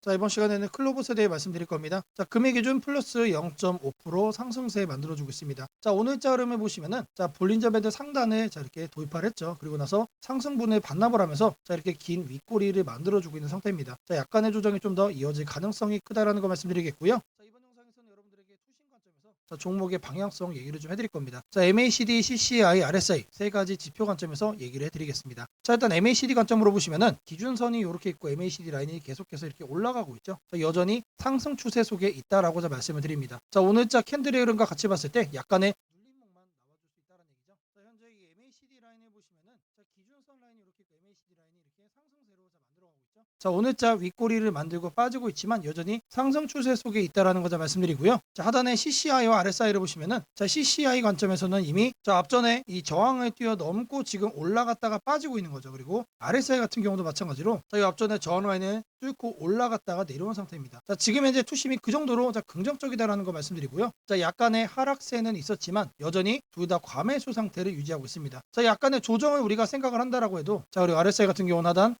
자, 이번 시간에는 클로버스에 대해 말씀드릴 겁니다. 자, 금액 기준 플러스 0.5% 상승세 만들어주고 있습니다. 자, 오늘자 흐름을 보시면은 자, 볼린저 밴드 상단에 자, 이렇게 도입을 했죠. 그리고 나서 상승분을 반납을 하면서 자, 이렇게 긴 윗꼬리를 만들어주고 있는 상태입니다. 자, 약간의 조정이 좀 더 이어질 가능성이 크다라는 거 말씀드리겠고요. 자, 이번 영상에서는 여러분들에게 투신 관점에서 자, 종목의 방향성 얘기를 좀 해드릴 겁니다. 자, MACD, CCI, RSI 세 가지 지표 관점에서 얘기를 해드리겠습니다. 자, 일단 MACD 관점으로 보시면은 기준선이 이렇게 있고 MACD 라인이 계속해서 이렇게 올라가고 있죠. 자, 여전히 상승 추세 속에 있다라고 말씀을 드립니다. 자, 오늘자 캔들의 흐름과 같이 봤을 때 약간의 눌림목만 나와줄 수 있다는 얘기죠. 자, 현재 이 MACD 라인을 보시면은 자, 기준선 라인이 이렇게 있고 MACD 라인이 이렇게 상승세로 만들어가고 있죠. 자, 오늘자 윗꼬리를 만들고 빠지고 있지만 여전히 상승 추세 속에 있다라는 거 말씀드리고요. 자, 하단에 CCI와 RSI를 보시면은 자, CCI 관점에서는 이미 자, 앞전에 이 저항을 뛰어넘고 지금 올라갔다가 빠지고 있는 거죠. 그리고 RSI 같은 경우도 마찬가지로 자, 이 앞전에 저항 라인을 뚫고 올라갔다가 내려온 상태입니다. 자, 지금 현재 투심이 그 정도로 자, 긍정적이다라는 거 말씀드리고요. 자, 약간의 하락세는 있었지만 여전히 둘 다 과매수 상태를 유지하고 있습니다. 자, 약간의 조정을 우리가 생각을 한다라고 해도 자, 그리고 RSI 같은 경우는 하단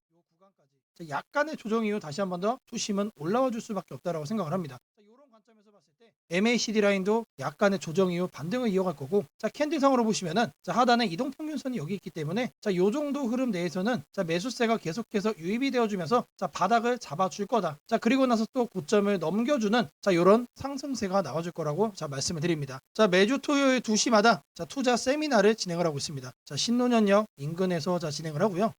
약간의 조정 이후 다시 한 번 더 투심은 올라와 줄 수밖에 없다라고 생각을 합니다. 자, 이런 관점에서 봤을 때 MACD 라인도 약간의 조정 이후 반등을 이어갈 거고, 자, 캔들상으로 보시면은 자, 하단에 이동평균선이 여기 있기 때문에 자, 요 정도 흐름 내에서는 자, 매수세가 계속해서 유입이 되어주면서 자, 바닥을 잡아줄 거다. 자, 그리고 나서 또 고점을 넘겨주는 자, 요런 상승세가 나와줄 거라고 자, 말씀을 드립니다. 자, 매주 토요일 2시마다 자, 투자 세미나를 진행을 하고 있습니다. 자, 신논현역 인근에서 자, 진행을 하고요.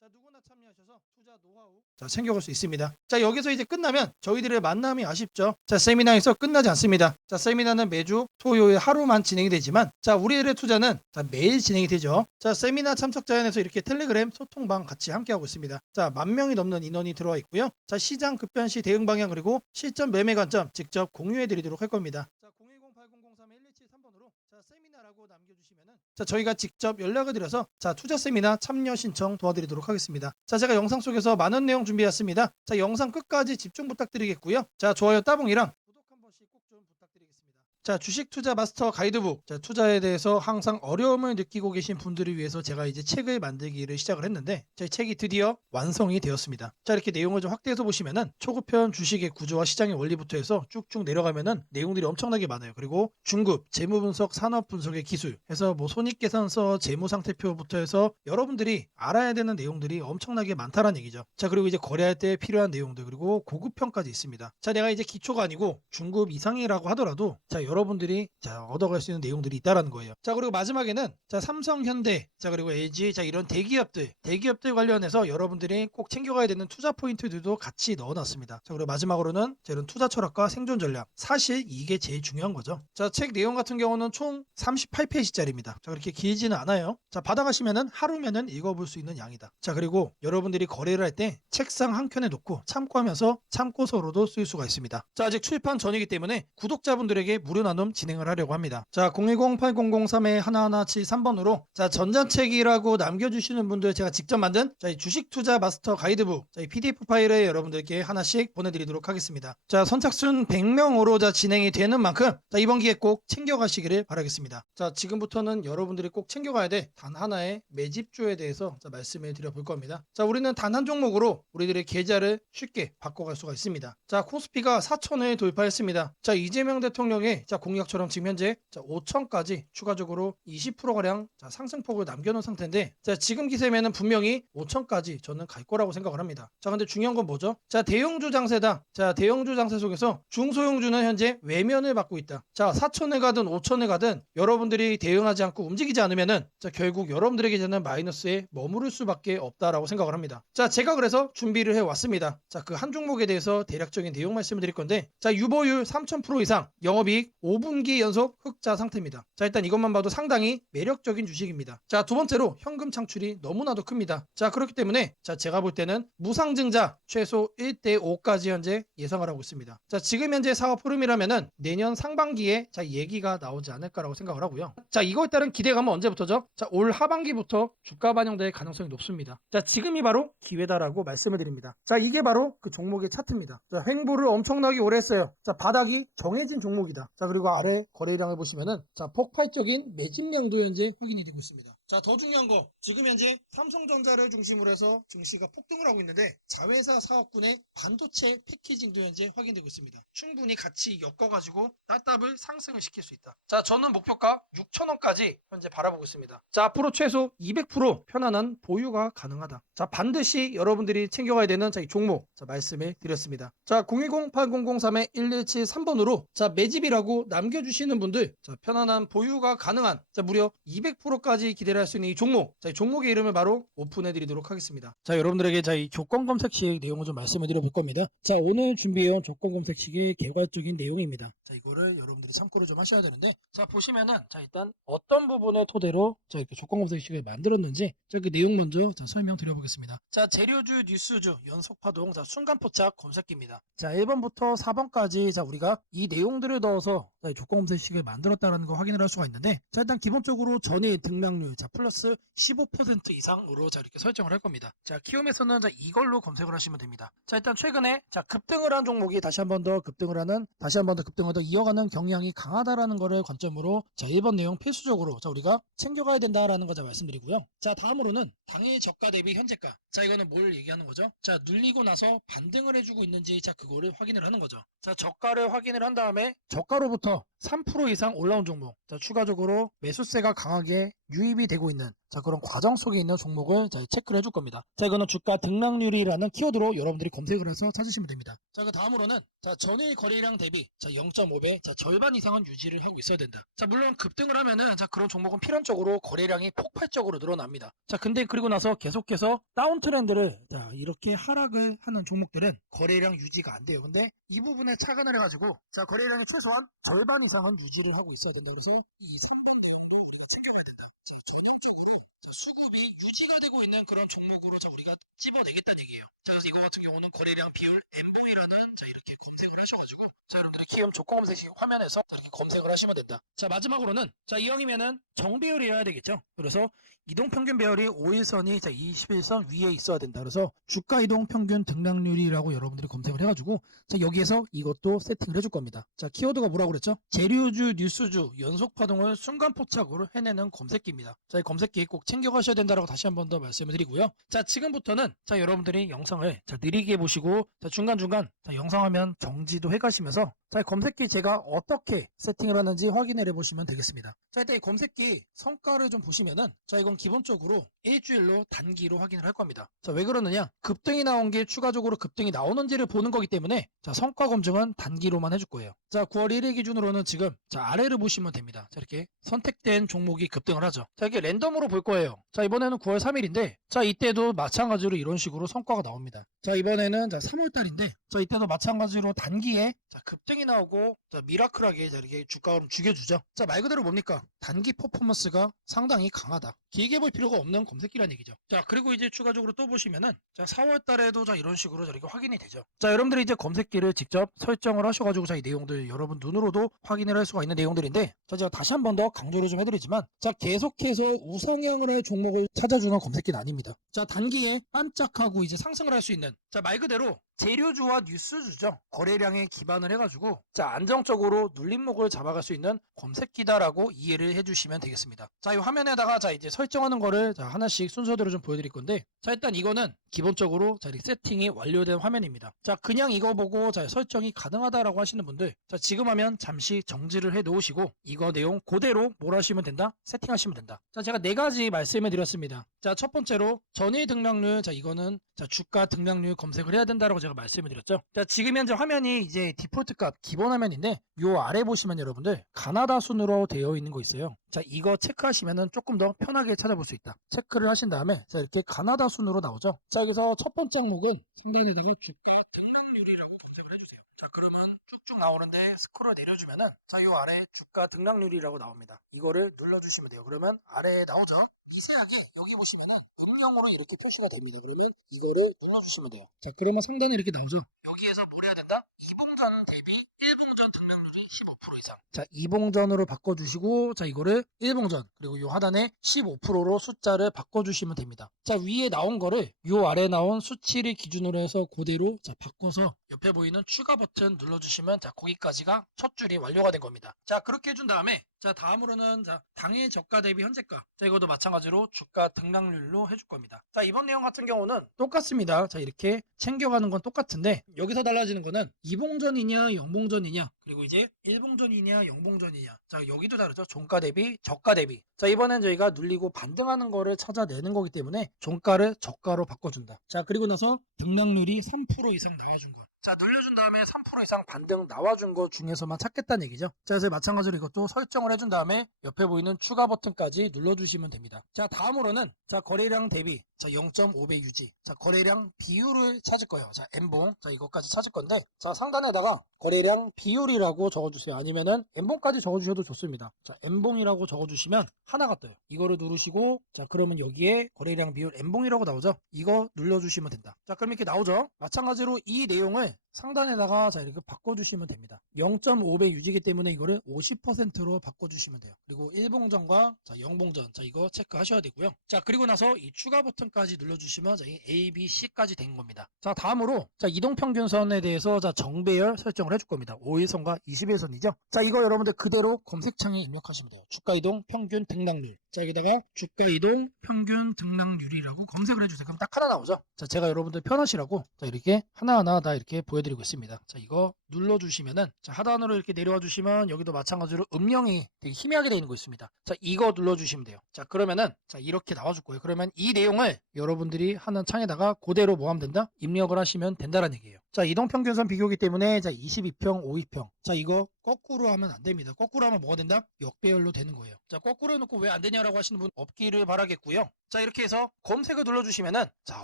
자, 누구나 참여하셔서 투자 노하우 자, 챙겨갈 수 있습니다. 자, 여기서 이제 끝나면 저희들의 만남이 아쉽죠. 자, 세미나에서 끝나지 않습니다. 자, 세미나는 매주 토요일 하루만 진행이 되지만 자, 우리들의 투자는 자, 매일 진행이 되죠. 자, 세미나 참석자연에서 이렇게 텔레그램 소통방 같이 함께하고 있습니다. 자, 10,000명이 넘는 인원이 들어와 있고요. 자, 시장 급변 시 대응 방향 그리고 실전 매매 관점 직접 공유해 드리도록 할 겁니다. 자, 010-8003-1173번으로 자, 세미나라고 남겨주시면은 자, 저희가 직접 연락을 드려서 자, 투자 세미나 참여 신청 도와드리도록 하겠습니다. 자, 제가 영상 속에서 많은 내용 준비했습니다. 자, 영상 끝까지 집중 부탁드리겠고요. 자, 좋아요 따봉이랑 구독 한 번씩 꼭 좀 부탁드리겠습니다. 자, 주식 투자 마스터 가이드북. 자, 투자에 대해서 항상 어려움을 느끼고 계신 분들을 위해서 제가 이제 책을 만들기를 시작을 했는데 제 책이 드디어 완성이 되었습니다. 자, 이렇게 내용을 좀 확대해서 보시면은 초급편 주식의 구조와 시장의 원리부터 해서 쭉쭉 내려가면은 내용들이 엄청나게 많아요. 그리고 중급, 재무 분석, 산업 분석의 기술 해서 뭐 손익계산서, 재무 상태표부터 해서 여러분들이 알아야 되는 내용들이 엄청나게 많다라는 얘기죠. 자, 그리고 이제 거래할 때 필요한 내용들 그리고 고급편까지 있습니다. 자, 내가 이제 기초가 아니고 중급 이상이라고 하더라도 자, 여러분들이 자, 얻어갈 수 있는 내용들이 있다라는 거예요. 자, 그리고 마지막에는 자, 삼성, 현대, 자, 그리고 LG, 자, 이런 대기업들 관련해서 여러분들이 꼭 챙겨가야 되는 투자 포인트들도 같이 넣어놨습니다. 자, 그리고 마지막으로는 자, 이런 투자 철학과 생존 전략. 사실 이게 제일 중요한 거죠. 자, 책 내용 같은 경우는 총 38페이지짜리입니다. 자, 그렇게 길지는 않아요. 자, 받아가시면은 하루면은 읽어볼 수 있는 양이다. 자, 그리고 여러분들이 거래를 할 때 책상 한 켠에 놓고 참고하면서 참고서로도 쓸 수가 있습니다. 자, 아직 출판 전이기 때문에 구독자분들에게 무료 나눔 진행을 하려고 합니다. 자, 010-8003-1173번으로 자, 전자책이라고 남겨주시는 분들 제가 직접 만든 자, 이 주식 투자 마스터 가이드북 자, 이 PDF 파일을 여러분들께 하나씩 보내드리도록 하겠습니다. 자, 선착순 100명으로 자, 진행이 되는 만큼 자, 이번 기회 꼭 챙겨가시기를 바라겠습니다. 자, 지금부터는 여러분들이 꼭 챙겨가야 돼 단 하나의 매집주에 대해서 자, 말씀을 드려볼 겁니다. 자, 우리는 단 한 종목으로 우리들의 계좌를 쉽게 바꿔갈 수가 있습니다. 자, 코스피가 4천을 돌파했습니다. 자, 이재명 대통령의 자, 공약처럼 지금 현재 자, 5천까지 추가적으로 20%가량 자, 상승폭을 남겨놓은 상태인데 자, 지금 기세면은 분명히 5천까지 저는 갈 거라고 생각을 합니다. 자, 근데 중요한 건 뭐죠? 자, 대형주 장세다. 자, 대형주 장세 속에서 중소형주는 현재 외면을 받고 있다. 자, 4천에 가든 5천에 가든 여러분들이 대응하지 않고 움직이지 않으면은 자, 결국 여러분들에게 되는 마이너스에 머무를 수밖에 없다라고 생각을 합니다. 자, 제가 그래서 준비를 해왔습니다. 자, 그 한 종목에 대해서 대략적인 내용 말씀을 드릴 건데 자, 유보율 3000% 이상 영업이익 5분기 연속 흑자 상태입니다. 자, 일단 이것만 봐도 상당히 매력적인 주식입니다. 자, 두 번째로 현금 창출이 너무나도 큽니다. 자, 그렇기 때문에 자, 제가 볼 때는 무상증자 최소 1대5까지 현재 예상을 하고 있습니다. 자, 지금 현재 사업 흐름이라면은 내년 상반기에 자, 얘기가 나오지 않을까라고 생각을 하고요. 자, 이거에 따른 기대감은 언제부터죠? 자, 올 하반기부터 주가 반영될 가능성이 높습니다. 자, 지금이 바로 기회다라고 말씀을 드립니다. 자, 이게 바로 그 종목의 차트입니다. 자, 횡보를 엄청나게 오래 했어요. 자, 바닥이 정해진 종목이다. 자, 그리고 아래 거래량을 보시면은 자, 폭발적인 매집량도 현재 확인이 되고 있습니다. 자, 더 중요한 거. 지금 현재 삼성전자를 중심으로 해서 증시가 폭등을 하고 있는데 자회사 사업군의 반도체 패키징도 현재 확인되고 있습니다. 충분히 같이 엮어가지고 따따블 상승을 시킬 수 있다. 자, 저는 목표가 6,000원까지 현재 바라보고 있습니다. 자, 앞으로 최소 200% 편안한 보유가 가능하다. 자, 반드시 여러분들이 챙겨가야 되는 이 종목 말씀해 드렸습니다. 자, 010-8003-1173번으로 자, 매집이라고 남겨주시는 분들 자, 편안한 보유가 가능한 자, 무려 200%까지 기대를 할 수 있는 이 종목. 자, 이 종목의 이름을 바로 오픈해 드리도록 하겠습니다. 자, 여러분들에게 이 조건 검색식 내용을 좀 말씀을 드려볼 겁니다. 자, 오늘 준비해온 조건 검색식의 개괄적인 내용입니다. 자, 이거를 여러분들이 참고를 좀 하셔야 되는데, 자, 보시면은, 자, 일단 어떤 부분을 토대로 자, 이렇게 조건 검색식을 만들었는지, 자, 그 내용 먼저 자, 설명드려보겠습니다. 자, 재료주, 뉴스주, 연속파동, 자, 순간포착 검색기입니다. 자, 1번부터 4번까지 자, 우리가 이 내용들을 넣어서 자, 조건 검색식을 만들었다는 거 확인을 할 수가 있는데, 자, 일단 기본적으로 전일 등락률, 자, 플러스 15% 이상으로 자, 이렇게 설정을 할 겁니다. 자, 키움에서는 자, 이걸로 검색을 하시면 됩니다. 자, 일단 최근에 자, 급등을 한 종목이 다시 한 번 더 급등을 더 이어가는 경향이 강하다라는 거를 관점으로 자, 1번 내용 필수적으로 자, 우리가 챙겨가야 된다라는 거 자, 말씀드리고요. 자, 다음으로는 당일 저가 대비 현재가. 자, 이거는 뭘 얘기하는 거죠? 자, 눌리고 나서 반등을 해주고 있는지 자, 그거를 확인을 하는 거죠. 자, 저가를 확인을 한 다음에 저가로부터 3% 이상 올라온 종목. 자, 추가적으로 매수세가 강하게 유입이 되고 있는 자, 그런 과정 속에 있는 종목을 자, 체크를 해줄 겁니다. 자, 이거는 주가 등락률이라는 키워드로 여러분들이 검색을 해서 찾으시면 됩니다. 자, 그 다음으로는 자, 전일 거래량 대비 자, 0.5배 자, 절반 이상은 유지를 하고 있어야 된다. 자, 물론 급등을 하면은 자, 그런 종목은 필연적으로 거래량이 폭발적으로 늘어납니다. 자, 근데 그리고 나서 계속해서 다운 트렌드를 자, 이렇게 하락을 하는 종목들은 거래량 유지가 안 돼요. 근데 이 부분에 착안을 해가지고 자, 거래량의 최소한 절반 이상은 유지를 하고 있어야 된다. 그래서 이 3번 내용도 우리가 챙겨가야 된다. 자, 전형적으로 자, 수급이 유지가 되고 있는 그런 종목으로 자, 우리가 집어내겠다는 얘기예요. 자, 그래서 이거 같은 경우는 거래량 비율 MV라는 자, 이렇게 검색을 하셔가지고 자, 여러분들이 키움 조건 검색식 화면에서 자, 이렇게 검색을 하시면 된다. 자, 마지막으로는 자, 이왕이면은 정배열이어야 되겠죠. 그래서 이동평균 배열이 5일선이 자, 21선 위에 있어야 된다. 그래서 주가 이동평균 등락률이라고 여러분들이 검색을 해가지고 자, 여기에서 이것도 세팅을 해줄 겁니다. 자, 키워드가 뭐라고 그랬죠? 재료주, 뉴스주, 연속파동을 순간포착으로 해내는 검색기입니다. 자, 이 검색기 꼭 챙겨가셔야 된다라고 다시 한 번 더 말씀을 드리고요. 자, 지금부터는 자, 여러분들이 영상을 자, 느리게 보시고 자, 중간중간 자, 영상 화면 정지도 해가시면서 자, 이 검색기 제가 어떻게 세팅을 하는지 확인을 해보시면 되겠습니다. 자, 일단 이 검색기 성과를 좀 보시면은 자, 이건 기본적으로 일주일로 단기로 확인을 할 겁니다. 자, 왜 그러느냐? 급등이 나온 게 추가적으로 급등이 나오는지를 보는 거기 때문에 자, 성과 검증은 단기로만 해줄 거예요. 자, 9월 1일 기준으로는 지금 자, 아래를 보시면 됩니다. 자, 이렇게 선택된 종목이 급등을 하죠. 자, 이렇게 랜덤으로 볼 거예요. 자, 이번에는 9월 3일인데 자, 이때도 마찬가지로 이런 식으로 성과가 나옵니다. 자, 이번에는 자, 3월 달인데 자, 이때도 마찬가지로 단기에 자, 급등이 나오고 자, 미라클하게 자, 이렇게 주가를 죽여주죠. 자, 말 그대로 뭡니까? 단기 퍼포먼스가 상당히 강하다. 길게 볼 필요가 없는 검색기란 얘기죠. 자, 그리고 이제 추가적으로 또 보시면은 자, 4월 달에도 자, 이런 식으로 자, 이렇게 확인이 되죠. 자, 여러분들이 이제 검색기를 직접 설정을 하셔가지고 자, 이 내용들 여러분 눈으로도 확인을 할 수가 있는 내용들인데 자, 제가 다시 한 번 더 강조를 좀 해드리지만 자, 계속해서 우상향을 할 종목을 찾아주는 검색기는 아닙니다. 자, 단기에 반짝하고 이제 상승을 할 수 있는 자, 말 그대로 재료주와 뉴스주죠. 거래량에 기반을 해가지고 자, 안정적으로 눌림목을 잡아갈 수 있는 검색기다라고 이해를 해주시면 되겠습니다. 자, 이 화면에다가 자, 이제 설정하는 거를 자, 하나씩 순서대로 좀 보여드릴 건데 자, 일단 이거는 기본적으로 자, 이렇게 세팅이 완료된 화면입니다. 자, 그냥 이거 보고 자, 설정이 가능하다라고 하시는 분들 자, 지금 하면 잠시 정지를 해 놓으시고 이거 내용 그대로 뭘 하시면 된다? 세팅하시면 된다. 자, 제가 네 가지 말씀을 드렸습니다. 자, 첫 번째로 전일 등락률 자, 이거는 자, 주가 등락률 검색을 해야 된다라고 제가 말씀을 드렸죠. 자, 지금 현재 화면이 이제 디폴트 값 기본 화면인데 요 아래 보시면 여러분들 가나다 순으로 되어 있는 거 있어요. 자, 이거 체크하시면은 조금 더 편하게 찾아볼 수 있다. 체크를 하신 다음에 자, 이렇게 가나다 순으로 나오죠. 자, 여기서 첫 번째 항목은 상단에다가 주가 등락률이라고 검색을 해주세요. 자, 그러면 쭉쭉 나오는데 스크롤 내려주면은 자, 요 아래 주가 등락률이라고 나옵니다. 이거를 눌러주시면 돼요. 그러면 아래에 나오죠. 미세하게 여기 보시면은 음영으로 이렇게 표시가 됩니다. 그러면 이거를 눌러주시면 돼요. 자, 그러면 상단에 이렇게 나오죠. 여기에서 뭘 해야 된다? 2분전 대비 1봉전 등락률이 15% 이상. 자, 2봉전으로 바꿔주시고, 자, 이거를 1봉전, 그리고 요 하단에 15%로 숫자를 바꿔주시면 됩니다. 자, 위에 나온 거를 요 아래 나온 수치를 기준으로 해서 그대로 자, 바꿔서 옆에 보이는 추가 버튼 눌러주시면 자, 거기까지가 첫 줄이 완료가 된 겁니다. 자, 그렇게 해준 다음에 자, 다음으로는 자, 당일 저가 대비 현재가. 자, 이것도 마찬가지로 주가 등락률로 해줄 겁니다. 자, 이번 내용 같은 경우는 똑같습니다. 자, 이렇게 챙겨가는 건 똑같은데 여기서 달라지는 거는 2봉전이냐 0봉전이냐 그리고 이제 1봉전이냐 0봉전이냐. 자, 여기도 다르죠. 종가 대비 저가 대비. 자, 이번엔 저희가 눌리고 반등하는 거를 찾아내는 거기 때문에 종가를 저가로 바꿔준다. 자, 그리고 나서 등락률이 3% 이상 나와준 거. 자, 늘려준 다음에 3% 이상 반등 나와준 것 중에서만 찾겠다는 얘기죠. 자, 그래서 마찬가지로 이것도 설정을 해준 다음에 옆에 보이는 추가 버튼까지 눌러주시면 됩니다. 자, 다음으로는 자, 거래량 대비 자, 0.5배 유지. 자, 거래량 비율을 찾을 거예요. 자, N봉. 자, 이것까지 찾을 건데 자, 상단에다가 거래량 비율이라고 적어주세요. 아니면은 N봉까지 적어주셔도 좋습니다. 자, N봉이라고 적어주시면 하나가 떠요. 이거를 누르시고 자, 그러면 여기에 거래량 비율 N봉이라고 나오죠. 이거 눌러주시면 된다. 자, 그럼 이렇게 나오죠. 마찬가지로 이 내용을 상단에다가 자, 이렇게 바꿔주시면 됩니다. 0.5배 유지기 때문에 이거를 50%로 바꿔주시면 돼요. 그리고 1봉전과 자, 0봉전. 자, 이거 체크하셔야 되고요. 자, 그리고 나서 이 추가 버튼까지 눌러주시면 자, 이 A, B, C까지 된 겁니다. 자, 다음으로 자, 이동평균선에 대해서 자, 정배열 설정을 해줄 겁니다. 5일선과 20일선이죠. 자, 이거 여러분들 그대로 검색창에 입력하시면 돼요. 주가이동 평균 등락률. 자, 여기다가 주가이동 평균 등락률이라고 검색을 해주세요. 그럼 딱 하나 나오죠. 자, 제가 여러분들 편하시라고 자, 이렇게 하나하나 다 이렇게 보여드리고 있습니다. 자, 이거 눌러주시면은 자, 하단으로 이렇게 내려와 주시면 여기도 마찬가지로 음영이 되게 희미하게 되어 있는 거 있습니다. 자, 이거 눌러주시면 돼요. 자, 그러면은 자, 이렇게 나와줄 거예요. 그러면 이 내용을 여러분들이 하는 창에다가 그대로 뭐 하면 된다? 입력을 하시면 된다는 얘기예요. 자, 이동평균선 비교기 때문에 자, 22평, 52평. 자, 이거 거꾸로 하면 안 됩니다. 거꾸로 하면 뭐가 된다? 역배열로 되는 거예요. 자, 거꾸로 해놓고 왜 안 되냐라고 하시는 분 없기를 바라겠고요. 자, 이렇게 해서 검색을 눌러주시면은 자,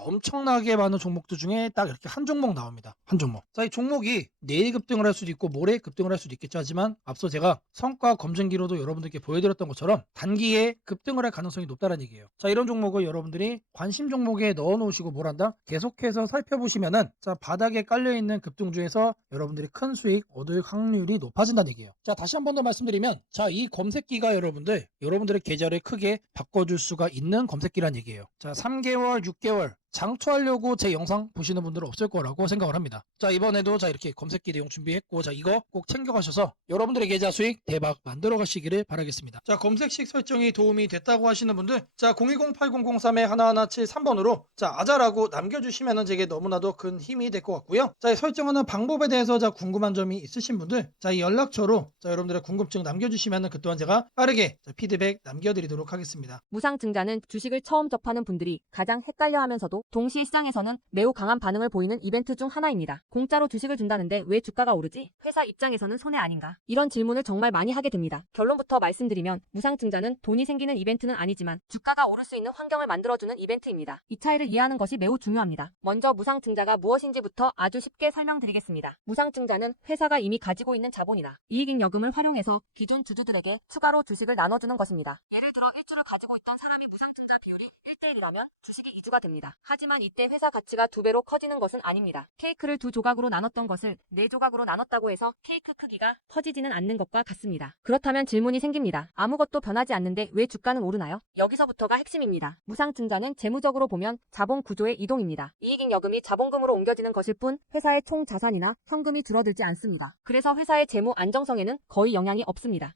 엄청나게 많은 종목들 중에 딱 이렇게 한 종목 나옵니다. 한 종목. 자, 이 종목이 내일 급등을 할 수도 있고 모레 급등을 할 수도 있겠죠. 하지만 앞서 제가 성과 검증기로도 여러분들께 보여드렸던 것처럼 단기에 급등을 할 가능성이 높다는 얘기예요. 자, 이런 종목을 여러분들이 관심 종목에 넣어 놓으시고 뭘 한다? 계속해서 살펴보시면은 자, 바닥에 깔려있는 급등 중에서 여러분들이 큰 수익 얻을 확률이 높아진다는 얘기예요. 자, 다시 한 번 더 말씀드리면 자, 이 검색기가 여러분들의 계좌를 크게 바꿔줄 수가 있는 검색기란 얘기예요. 자, 3개월, 6개월 장투하려고 제 영상 보시는 분들은 없을 거라고 생각을 합니다. 자, 이번에도 자, 이렇게 검색기 내용 준비했고 자, 이거 꼭 챙겨가셔서 여러분들의 계좌 수익 대박 만들어 가시기를 바라겠습니다. 자, 검색식 설정이 도움이 됐다고 하시는 분들 자, 010-8003-1173번으로 자, 아자라고 남겨주시면은 제게 너무나도 큰 힘이 될 것 같고요. 자, 이 설정하는 방법에 대해서 자, 궁금한 점이 있으신 분들 자, 이 연락처로 자, 여러분들의 궁금증 남겨주시면은 그 또한 제가 빠르게 자, 피드백 남겨드리도록 하겠습니다. 무상증자는 주식을 처음 접하는 분들이 가장 헷갈려하면서도 동시에 시장에서는 매우 강한 반응을 보이는 이벤트 중 하나입니다. 공짜로 주식을 준다는데 왜 주가가 오르지? 회사 입장에서는 손해 아닌가? 이런 질문을 정말 많이 하게 됩니다. 결론부터 말씀드리면 무상증자는 돈이 생기는 이벤트는 아니지만 주가가 오를 수 있는 환경을 만들어주는 이벤트입니다. 이 차이를 이해하는 것이 매우 중요합니다. 먼저 무상증자가 무엇인지부터 아주 쉽게 설명드리겠습니다. 무상증자는 회사가 이미 가지고 있는 자본이나 이익잉여금을 활용해서 기존 주주들에게 추가로 주식을 나눠주는 것입니다. 예를 들어 1주를 가지고 있던 사람이 무상증자 비율이 1대1이라면 주식이 2주가 됩니다. 하지만 이때 회사 가치가 2배로 커지는 것은 아닙니다. 케이크를 2조각으로 나눴던 것을 4조각으로 나눴다고 해서 케이크 크기가 커지지는 않는 것과 같습니다. 그렇다면 질문이 생깁니다. 아무것도 변하지 않는데 왜 주가는 오르나요? 여기서부터가 핵심입니다. 무상증자는 재무적으로 보면 자본 구조의 이동입니다. 이익잉여금이 자본금으로 옮겨지는 것일 뿐 회사의 총 자산이나 현금이 줄어들지 않습니다. 그래서 회사의 재무 안정성에는 거의 영향이 없습니다.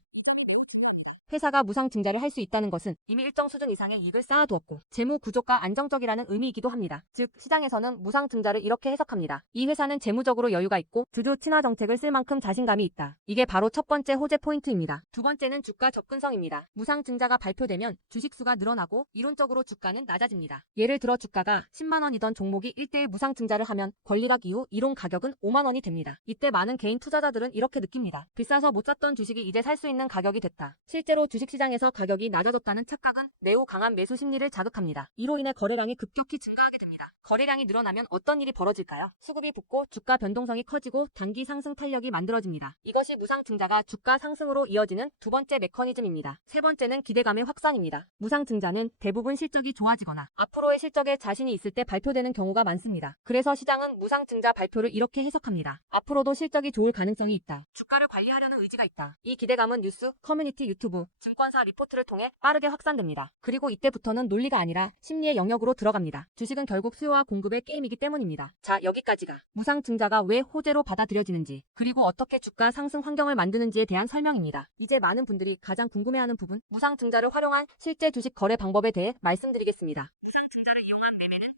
회사가 무상증자를 할 수 있다는 것은 이미 일정 수준 이상의 이익을 쌓아두었고 재무 구조가 안정적이라는 의미이기도 합니다. 즉 시장에서는 무상증자를 이렇게 해석합니다. 이 회사는 재무적으로 여유가 있고 주주 친화 정책을 쓸 만큼 자신감이 있다. 이게 바로 첫 번째 호재 포인트입니다. 두 번째는 주가 접근성입니다. 무상증자가 발표되면 주식수가 늘어나고 이론적으로 주가는 낮아집니다. 예를 들어 주가가 10만 원이던 종목이 1대1 무상증자를 하면 권리락 이후 이론 가격은 5만 원이 됩니다. 이때 많은 개인 투자자들은 이렇게 느낍니다. 비싸서 못 샀던 주식이 이제 살 수 있는 가격이 됐다. 실제로 실제로 주식시장에서 가격이 낮아졌다는 착각은 매우 강한 매수 심리를 자극합니다. 이로 인해 거래량이 급격히 증가하게 됩니다. 거래량이 늘어나면 어떤 일이 벌어질까요? 수급이 붙고 주가 변동성이 커지고 단기 상승 탄력이 만들어집니다. 이것이 무상증자가 주가 상승으로 이어지는 두 번째 메커니즘입니다. 세 번째는 기대감의 확산입니다. 무상증자는 대부분 실적이 좋아지거나 앞으로의 실적에 자신이 있을 때 발표되는 경우가 많습니다. 그래서 시장은 무상증자 발표를 이렇게 해석합니다. 앞으로도 실적이 좋을 가능성이 있다. 주가를 관리하려는 의지가 있다. 이 기대감은 뉴스, 커뮤니티, 유튜브, 증권사 리포트를 통해 빠르게 확산됩니다. 그리고 이때부터는 논리가 아니라 심리의 영역으로 들어갑니다. 주식은 결국 수요와 공급의 게임이기 때문입니다. 자, 여기까지가 무상증자가 왜 호재로 받아들여지는지, 그리고 어떻게 주가 상승 환경을 만드는지에 대한 설명입니다. 이제 많은 분들이 가장 궁금해하는 부분, 무상증자를 활용한 실제 주식 거래 방법에 대해 말씀드리겠습니다.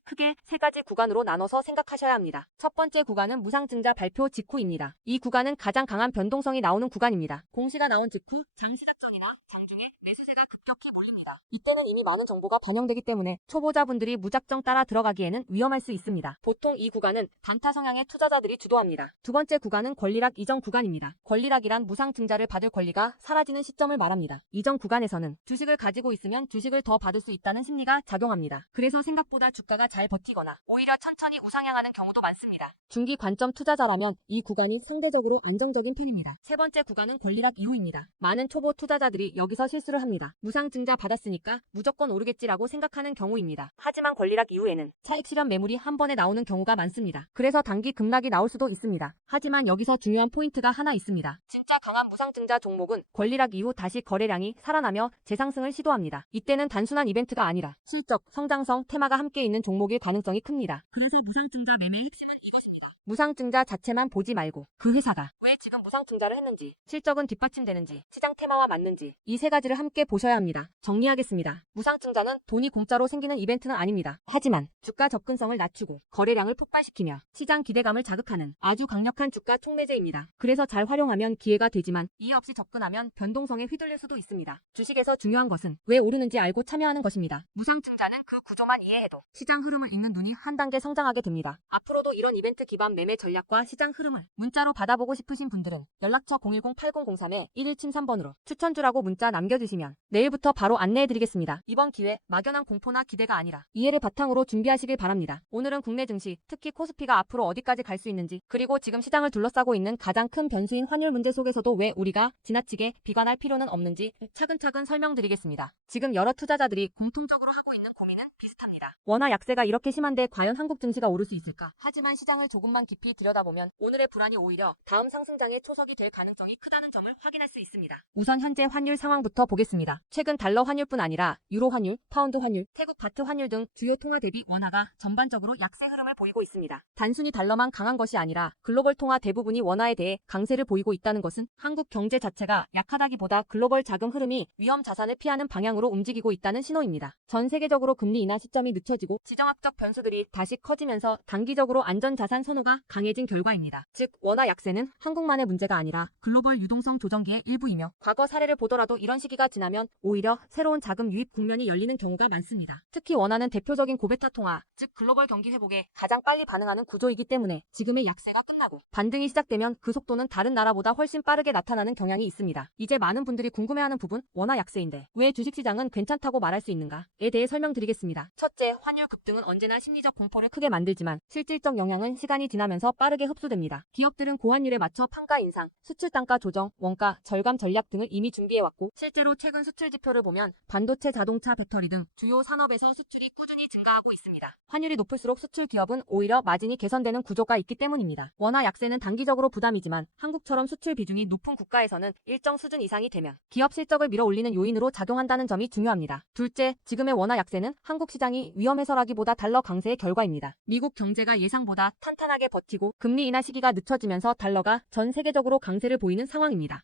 크게 세 가지 구간으로 나눠서 생각하셔야 합니다. 첫 번째 구간은 무상증자 발표 직후입니다. 이 구간은 가장 강한 변동성이 나오는 구간입니다. 공시가 나온 직후 장 시작 전이나 장중에 매수세가 급격히 몰립니다. 이때는 이미 많은 정보가 반영되기 때문에 초보자분들이 무작정 따라 들어가기에는 위험할 수 있습니다. 보통 이 구간은 단타 성향의 투자자들이 주도합니다. 두 번째 구간은 권리락 이전 구간입니다. 권리락이란 무상증자를 받을 권리가 사라지는 시점을 말합니다. 이전 구간에서는 주식을 가지고 있으면 주식을 더 받을 수 있다는 심리가 작용합니다. 그래서 생각보다 주가가 잘 버티거나 오히려 천천히 우상향하는 경우도 많습니다. 중기 관점 투자자라면 이 구간이 상대적으로 안정적인 편입니다. 세 번째 구간은 권리락 이후입니다. 많은 초보 투자자들이 여기서 실수를 합니다. 무상증자 받았으니까 무조건 오르겠지라고 생각하는 경우입니다. 하지만 권리락 이후에는 차익 실현 매물이 한 번에 나오는 경우가 많습니다. 그래서 단기 급락이 나올 수도 있습니다. 하지만 여기서 중요한 포인트가 하나 있습니다. 진짜 강한 무상증자 종목은 권리락 이후 다시 거래량이 살아나며 재상승을 시도합니다. 이때는 단순한 이벤트가 아니라 실적, 성장성, 테마가 함께 있는 종목일 가능성이 큽니다. 그래서 무상증자 매매의 핵심은 이것입니다. 무상증자 자체만 보지 말고 그 회사가 왜 지금 무상증자를 했는지, 실적은 뒷받침되는지, 시장 테마와 맞는지 이 세 가지를 함께 보셔야 합니다. 정리하겠습니다. 무상증자는 돈이 공짜로 생기는 이벤트는 아닙니다. 하지만 주가 접근성을 낮추고 거래량을 폭발시키며 시장 기대감을 자극하는 아주 강력한 주가 촉매제입니다. 그래서 잘 활용하면 기회가 되지만 이해 없이 접근하면 변동성에 휘둘릴 수도 있습니다. 주식에서 중요한 것은 왜 오르는지 알고 참여하는 것입니다. 무상증자는 그 구조만 이해해도 시장 흐름을 읽는 눈이 한 단계 성장하게 됩니다. 앞으로도 이런 이벤트 기반 매매 전략과 시장 흐름을 문자로 받아보고 싶으신 분들은 연락처 010-8003-1173번으로 추천주라고 문자 남겨주시면 내일부터 바로 안내해드리겠습니다. 이번 기회 막연한 공포나 기대가 아니라 이해를 바탕으로 준비하시길 바랍니다. 오늘은 국내 증시, 특히 코스피가 앞으로 어디까지 갈 수 있는지, 그리고 지금 시장을 둘러싸고 있는 가장 큰 변수인 환율 문제 속에서도 왜 우리가 지나치게 비관할 필요는 없는지 차근차근 설명드리겠습니다. 지금 여러 투자자들이 공통적으로 하고 있는 고민은 비슷합니다. 원화 약세가 이렇게 심한데 과연 한국 증시가 오를 수 있을까? 하지만 시장을 조금만 깊이 들여다보면 오늘의 불안이 오히려 다음 상승장의 초석이 될 가능성이 크다는 점을 확인할 수 있습니다. 우선 현재 환율 상황부터 보겠습니다. 최근 달러 환율뿐 아니라 유로 환율, 파운드 환율, 태국 바트 환율 등 주요 통화 대비 원화가 전반적으로 약세 흐름을 보이고 있습니다. 단순히 달러만 강한 것이 아니라 글로벌 통화 대부분이 원화에 대해 강세를 보이고 있다는 것은 한국 경제 자체가 약하다기보다 글로벌 자금 흐름이 위험 자산을 피하는 방향으로 움직이고 있다는 신호입니다. 전 세계적으로 금리 인하 시점이 늦춰지고 지정학적 변수들이 다시 커지면서 단기적으로 안전자산 선호가 강해진 결과입니다. 즉 원화 약세는 한국만의 문제가 아니라 글로벌 유동성 조정기의 일부이며 과거 사례를 보더라도 이런 시기가 지나면 오히려 새로운 자금 유입 국면이 열리는 경우가 많습니다. 특히 원화는 대표적인 고베타 통화, 즉 글로벌 경기 회복에 가장 빨리 반응하는 구조이기 때문에 지금의 약세가 끝나고 반등이 시작되면 그 속도는 다른 나라보다 훨씬 빠르게 나타나는 경향이 있습니다. 이제 많은 분들이 궁금해하는 부분, 원화 약세인데 왜 주식시장은 괜찮다고 말할 수 있는가에 대해 설명드리겠습니다. 첫째, 환율 급등은 언제나 심리적 공포를 크게 만들지만 실질적 영향은 시간이 지나면서 빠르게 흡수됩니다. 기업들은 고환율에 맞춰 판가 인상, 수출 단가 조정, 원가 절감 전략 등을 이미 준비해왔고 실제로 최근 수출 지표를 보면 반도체, 자동차, 배터리 등 주요 산업에서 수출이 꾸준히 증가하고 있습니다. 환율이 높을수록 수출 기업은 오히려 마진이 개선되는 구조가 있기 때문입니다. 원화 약세는 단기적으로 부담이지만 한국처럼 수출 비중이 높은 국가에서는 일정 수준 이상이 되면 기업 실적을 밀어올리는 요인으로 작용한다는 점이 중요합니다. 둘째, 지금의 원화 약세는 한국 시장이 위험해서라기보다 달러 강세의 결과입니다. 미국 경제가 예상보다 탄탄하게 버티고 금리 인하 시기가 늦춰지면서 달러가 전 세계적으로 강세를 보이는 상황입니다.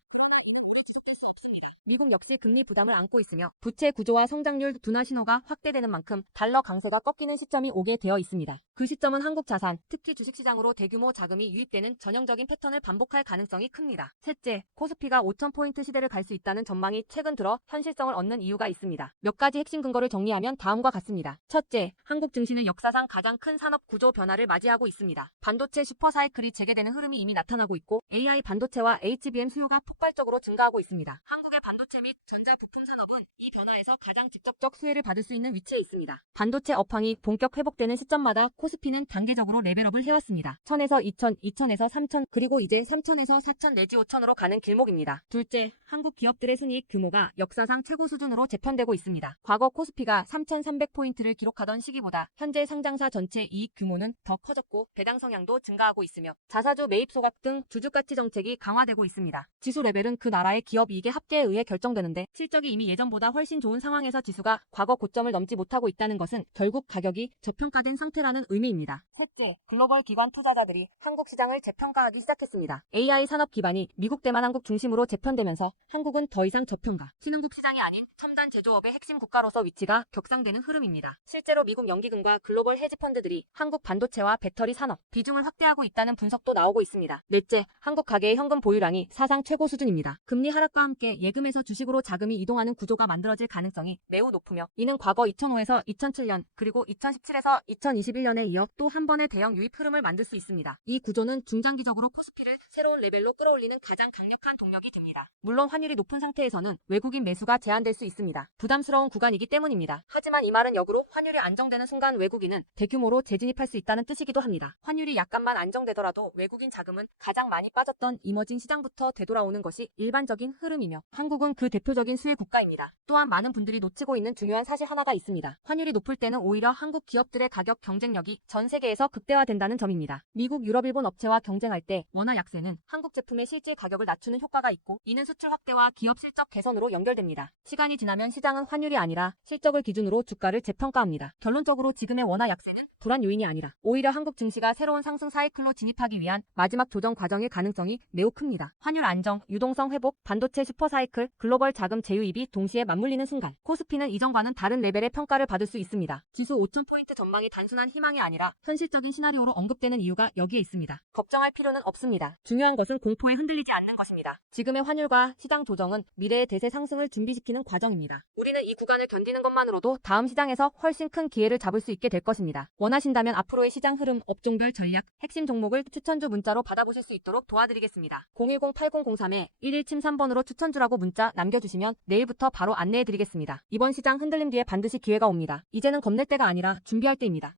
미국 역시 금리 부담을 안고 있으며 부채 구조와 성장률 둔화 신호가 확대되는 만큼 달러 강세가 꺾이는 시점이 오게 되어 있습니다. 그 시점은 한국 자산, 특히 주식시장으로 대규모 자금이 유입되는 전형적인 패턴을 반복할 가능성이 큽니다. 셋째, 코스피가 5,000포인트 시대를 갈 수 있다는 전망이 최근 들어 현실성을 얻는 이유가 있습니다. 몇 가지 핵심 근거를 정리하면 다음과 같습니다. 첫째, 한국 증시는 역사상 가장 큰 산업 구조 변화를 맞이하고 있습니다. 반도체 슈퍼사이클이 재개되는 흐름이 이미 나타나고 있고 AI 반도체와 HBM 수요가 폭발적으로 증가하고 있습니다. 한국의 반도체 반도체 및 전자 부품 산업은 이 변화에서 가장 직접적 수혜를 받을 수 있는 위치에 있습니다. 반도체 업황이 본격 회복되는 시점마다 코스피는 단계적으로 레벨업을 해왔습니다. 1000에서 2000, 2000에서 3000, 그리고 이제 3000에서 4000 내지 5000으로 가는 길목입니다. 둘째, 한국 기업들의 순이익 규모가 역사상 최고 수준으로 재편되고 있습니다. 과거 코스피가 3300포인트를 기록하던 시기보다 현재 상장사 전체 이익 규모는 더 커졌고 배당 성향도 증가하고 있으며 자사주 매입 소각 등 주주가치 정책이 강화되고 있습니다. 지수 레벨은 그 나라의 기업 이익의 합계에 의해 결정되는데 실적이 이미 예전보다 훨씬 좋은 상황에서 지수가 과거 고점을 넘지 못하고 있다는 것은 결국 가격이 저평가된 상태라는 의미입니다. 셋째, 글로벌 기관 투자자들이 한국 시장을 재평가하기 시작했습니다. AI 산업 기반이 미국 대만 한국 중심으로 재편되면서 한국은 더 이상 저평가, 신흥국 시장이 아닌 첨단 제조업의 핵심 국가로서 위치가 격상되는 흐름입니다. 실제로 미국 연기금과 글로벌 헤지펀드들이 한국 반도체와 배터리 산업 비중을 확대하고 있다는 분석도 나오고 있습니다. 넷째, 한국 가계의 현금 보유량이 사상 최고 수준입니다. 금리 하락과 함께 예금에서 주식으로 자금이 이동하는 구조가 만들어질 가능성이 매우 높으며 이는 과거 2005에서 2007년 그리고 2017에서 2021년에 이어 또 한 번의 대형 유입 흐름을 만들 수 있습니다. 이 구조는 중장기적으로 코스피를 새로운 레벨로 끌어올리는 가장 강력한 동력이 됩니다. 물론 환율이 높은 상태에서는 외국인 매수가 제한될 수 있습니다. 부담스러운 구간이기 때문입니다. 하지만 이 말은 역으로 환율이 안정되는 순간 외국인은 대규모로 재진입할 수 있다는 뜻이기도 합니다. 환율이 약간만 안정되더라도 외국인 자금은 가장 많이 빠졌던 이머징 시장부터 되돌아오는 것이 일반적인 흐름이며 한국은 그 대표적인 수혜 국가입니다. 또한 많은 분들이 놓치고 있는 중요한 사실 하나가 있습니다. 환율이 높을 때는 오히려 한국 기업들의 가격 경쟁력이 전 세계에서 극대화된다는 점입니다. 미국, 유럽, 일본 업체와 경쟁할 때 원화 약세는 한국 제품의 실질 가격을 낮추는 효과가 있고 이는 수출 확대와 기업 실적 개선으로 연결됩니다. 시간이 지나면 시장은 환율이 아니라 실적을 기준으로 주가를 재평가합니다. 결론적으로 지금의 원화 약세는 불안 요인이 아니라 오히려 한국 증시가 새로운 상승 사이클로 진입하기 위한 마지막 조정 과정일 가능성이 매우 큽니다. 환율 안정, 유동성 회복, 반도체 슈퍼 사이클, 글로벌 자금 제휴입이 동시에 맞물리는 순간 코스피는 이전과는 다른 레벨의 평가를 받을 수 있습니다. 지수 5000포인트 전망이 단순한 희망이 아니라 현실적인 시나리오로 언급되는 이유가 여기에 있습니다. 걱정할 필요는 없습니다. 중요한 것은 공포에 흔들리지 않는 것입니다. 지금의 환율과 시장 조정은 미래의 대세 상승을 준비시키는 과정입니다. 우리는 이 구간을 견디는 것만으로도 다음 시장에서 훨씬 큰 기회를 잡을 수 있게 될 것입니다. 원하신다면 앞으로의 시장 흐름, 업종별 전략, 핵심 종목을 추천주 문자로 받아보실 수 있도록 도와드리겠습니다. 010-8003-1173번으로 추천주라고 문자 남겨주시면 내일부터 바로 안내해드리겠습니다. 이번 시장 흔들림 뒤에 반드시 기회가 옵니다. 이제는 겁낼 때가 아니라 준비할 때입니다.